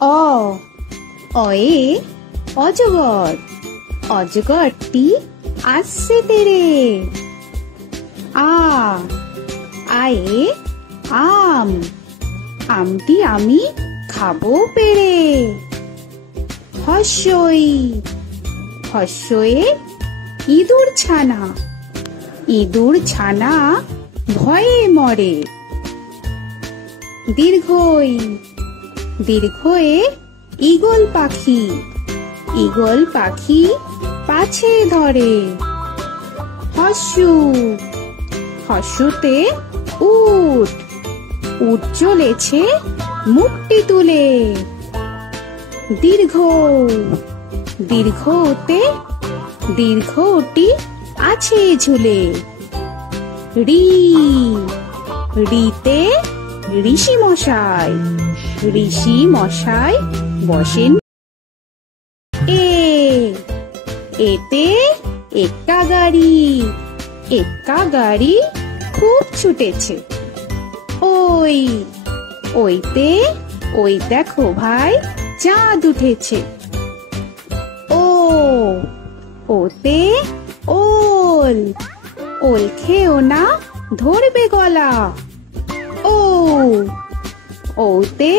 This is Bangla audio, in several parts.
অ অয়ে অজগর, অজগরটি আসছে তেরে। আ আয়ে আম, আমটি আমি খাবো পেড়ে। হস্যই হস্যয়ে ইঁদুর ছানা, ইঁদুর ছানা ভয়ে মরে। দীর্ঘই দীর্ঘয়ে ঈগল পাখি, ঈগল পাখি পাছে ধরে। হস্যু হস্যুতে উট, উট চলেছে মুখটি তুলে। দীর্ঘ দীর্ঘতে দীর্ঘটি আছে ঝুলে। রি রিতে ঋষি মশাই, ঋষি মশাই বসেন। এ এতে এক্কা গাড়ি, এক্কা গাড়ি খুব ছুটেছে। ওই ওইতে ওই দেখো ভাই চাঁদ উঠেছে। ও ওতে ওল, ওল খেও না ধরবে গলা। ও ওতে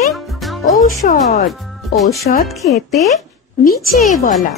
ঔষধ, ঔষধ খেতে নিচে গলা।